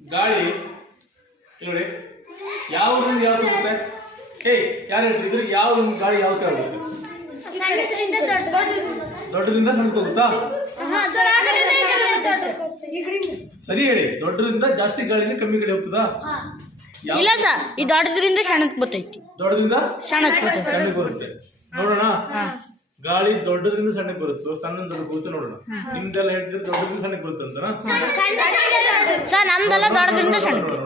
ಗಾಳಿ ನೋಡಿ ಯಾವ ಊರಿಂದ ಯಾವ ಹೋಗುತ್ತೆ? ಯಾರು ಹೇಳ್ತಿದ್ರು ಯಾವ ಗಾಳಿ ಯಾವ ತರ ಹೋಗುತ್ತೆ? ದೊಡ್ಡದಿಂದ ಸಣ್ಣಕ್ಕೆ ಹೋಗುತ್ತಾ? ಸರಿ ಹೇಳಿ, ದೊಡ್ಡದಿಂದ ಜಾಸ್ತಿ ಗಾಳಿಗೆ ಕಮ್ಮಿ ಗಾಳಿ ಹೋಗ್ತದಾ? ಇಲ್ಲ ಸರ್, ಈ ದೊಡ್ಡದ್ರಿಂದ ಸಣ್ಣಕ್ಕೆ ಬರ್ತೈತಿ. ದೊಡ್ಡದಿಂದ ಸಣ್ಣಕ್ಕೆ ಬರುತ್ತೆ. ನೋಡೋಣ, ಗಾಳಿ ದೊಡ್ಡದ್ರಿಂದ ಸಣ್ಣಕ್ಕೆ ಬರುತ್ತೋ ಸಣ್ಣ ದೊಡ್ಡ ಬರುತ್ತೆ ನೋಡೋಣ. ನಿಮ್ದೆಲ್ಲ ಹೇಳ್ತಿದ್ರೆ ದೊಡ್ಡದ್ರಿಂದ ಸಣ್ಣಕ್ಕೆ ಬರುತ್ತೆ ಅಂತನಾ? ಸರ್ ನಮ್ದೆಲ್ಲ ದೊಡ್ಡದ್ರಿಂದ ಸಣ್ಣಕ್ಕೆ.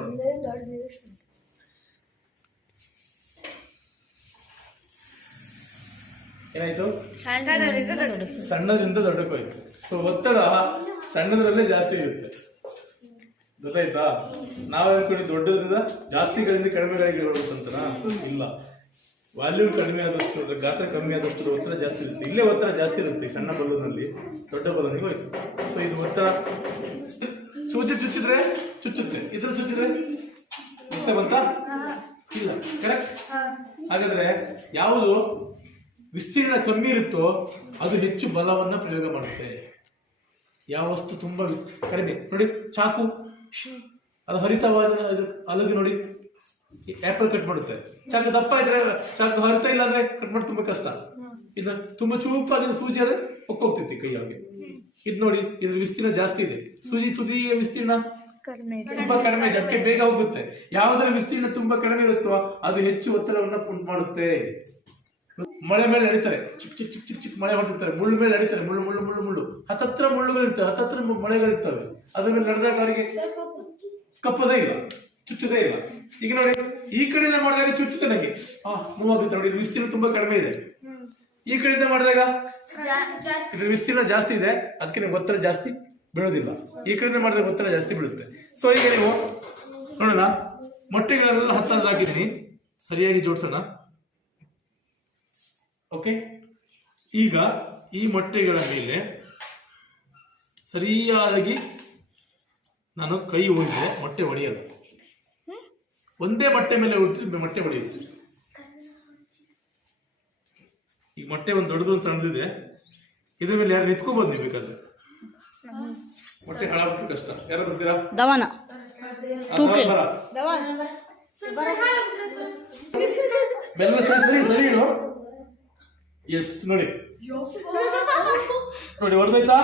ಏನಾಯ್ತು? ಸಣ್ಣದ್ರಿಂದ ದೊಡ್ಡಕ್ಕೆ ಹೋಯ್ತು. ಸೊ ಒತ್ತಡ ಸಣ್ಣದ್ರಲ್ಲೇ ಜಾಸ್ತಿ ಇರುತ್ತೆ, ಗೊತ್ತಾಯ್ತಾ? ನಾವ್ ಹೇಳ್ಕೊಂಡು ದೊಡ್ಡದ್ರಿಂದ ಜಾಸ್ತಿ ಗಳಿಂದ ಕಡಿಮೆ ಗಾಳಿಗೆ ಹೋಗುತ್ತಂತನಾ? ಇಲ್ಲ, ವಾಲ್ಯೂಮ್ ಕಡಿಮೆ ಆದಷ್ಟು, ಗಾತ್ರ ಕಮ್ಮಿ ಆದಷ್ಟು ಒತ್ತಡ ಜಾಸ್ತಿ ಇರುತ್ತೆ. ಇಲ್ಲೇ ಒತ್ತಡ ಜಾಸ್ತಿ ಇರುತ್ತೆ ಸಣ್ಣ ಬಲೂನಲ್ಲಿ, ದೊಡ್ಡ ಬಲೂನಿಗೆ ಹೋಯ್ತು. ಸೊ ಇದು ಒತ್ತಡ. ಸೂಜಿ ಚುಚ್ಚಿದ್ರೆ ಚುಚ್ಚುತ್ತೆ, ಇದ್ರ ಚುಚ್ಚಿದ್ರೆ ಮತ್ತೆ ಬಂತ? ಇಲ್ಲ, ಕರೆಕ್ಟ್. ಹಾಗಾದ್ರೆ ಯಾವುದು ವಿಸ್ತೀರ್ಣ ಕಮ್ಮಿ ಇರುತ್ತೋ ಅದು ಹೆಚ್ಚು ಬಲವನ್ನ ಪ್ರಯೋಗ ಮಾಡುತ್ತೆ. ಯಾವ ವಸ್ತು ತುಂಬಾ ಕಡಿಮೆ, ನೋಡಿ ಚಾಕು, ಅದು ಹರಿತವಾದ ಅಲಗು ನೋಡಿ, ಆಪಲ್ ಕಟ್ ಮಾಡುತ್ತೆ. ಚಾಕು ದಪ್ಪ ಇದ್ರೆ, ಚಾಕು ಹರಿತ ಇಲ್ಲ ಅಂದ್ರೆ ಕಟ್ ಮಾಡಿ ತುಂಬಾ ಕಷ್ಟ. ಇದು ತುಂಬಾ ಚೂಪಾಗಿ ಸೂಜಿ ಆದ್ರೆ ಹೋಗ್ತಿತ್ತು ಕೈಯಾಗೆ. ಇದು ನೋಡಿ, ಇದ್ರ ವಿಸ್ತೀರ್ಣ ಜಾಸ್ತಿ ಇದೆ, ಸೂಜಿ ತುದಿಯ ವಿಸ್ತೀರ್ಣ ತುಂಬಾ ಕಡಿಮೆ ಇದೆ, ಅದಕ್ಕೆ ಬೇಗ ಹೋಗುತ್ತೆ. ಯಾವುದರ ವಿಸ್ತೀರ್ಣ ತುಂಬಾ ಕಡಿಮೆ ಇರುತ್ತೋ ಅದು ಹೆಚ್ಚು ಒತ್ತಡವನ್ನ ಉಂಟು ಮಾಡುತ್ತೆ. ಮಳೆ ಮೇಲೆ ನಡೀತಾರೆ, ಚಿಕ್ಕ ಚಿಕ್ಕ ಚಿಕ್ಕ ಚಿಕ್ಕ ಚಿಕ್ಕ ಮಳೆ ಹೊಡೆದಿರ್ತಾರೆ, ಮುಳ್ಳು ಮೇಲೆ ನಡೀತಾರೆ, ಮುಳ್ಳು ಮುಳ್ಳು ಮುಳ್ಳು ಮುಳ್ಳು ಹತ್ತತ್ರ ಮುಳ್ಳುಗಳಿರ್ತವೆ, ಹತ್ತತ್ರ ಮಳೆಗಳಿರ್ತವೆ. ಅದ್ರ ಮೇಲೆ ನಡೆದಾಗ ಅವರಿಗೆ ಕಪ್ಪದೇ ಇಲ್ಲ, ಚುಚ್ಚದೇ ಇಲ್ಲ. ಈಗ ನೋಡಿ, ಈ ಕಡೆಯಿಂದ ಮಾಡಿದಾಗ ಚುಚ್ಚುತ್ತೆ ನನಗೆ, ಮೂವ್ ಆಗುತ್ತೆ ನೋಡಿ. ಇದು ವಿಸ್ತೀರ್ಣ ತುಂಬಾ ಕಡಿಮೆ ಇದೆ. ಈ ಕಡೆಯಿಂದ ಮಾಡಿದಾಗ ಇದ್ರ ವಿಸ್ತೀರ್ಣ ಜಾಸ್ತಿ ಇದೆ, ಅದಕ್ಕೆ ಒತ್ತಡ ಜಾಸ್ತಿ ಬೀಳೋದಿಲ್ಲ. ಈ ಕಡೆಯಿಂದ ಮಾಡಿದಾಗ ಒತ್ತಡ ಜಾಸ್ತಿ ಬೀಳುತ್ತೆ. ಸೊ ಈಗ ನೀವು ನೋಡೋಣ, ಮೊಟ್ಟೆಗಳೆಲ್ಲ ಹತ್ತಲ್ಲಿ ಹಾಕಿದ್ದೀನಿ, ಸರಿಯಾಗಿ ಜೋಡಿಸೋಣ. ಓಕೆ, ಈಗ ಈ ಮೊಟ್ಟೆಗಳ ಮೇಲೆ ಸರಿಯಾಗಿ ನಾನು ಕೈ ಹೊಡೆದ್ರೆ ಮೊಟ್ಟೆ ಹೊಡೆಯಲ್ಲ. ಒಂದೇ ಮೊಟ್ಟೆ ಮೇಲೆ ಹೊಡೆದ್ರೆ ಮೊಟ್ಟೆ ಹೊಡೆಯುತ್ತೆ. ಈಗ ಮೊಟ್ಟೆ ಒಂದು ದೊಡ್ಡದೊಂದು ಸಣ್ಣದಿದೆ, ಇದ್ರ ಮೇಲೆ ಯಾರು ನಿಂತ್ಕೋಬಹುದು ನೀವು ಬೇಕಾದ್ರೆ. ಮೊಟ್ಟೆ ಹಾಳಾಗ್ಬಿಟ್ಟು ಕಷ್ಟ. ಯಾರು ಬರ್ತೀರಾ? ದವನ ಬೆಲ್ಲ ಸರಿ ಸರಿ ಹೇಳು. ಎಸ್ ನೋಡಿ, ನೋಡಿ ಹೊಡೆದೈತಾ?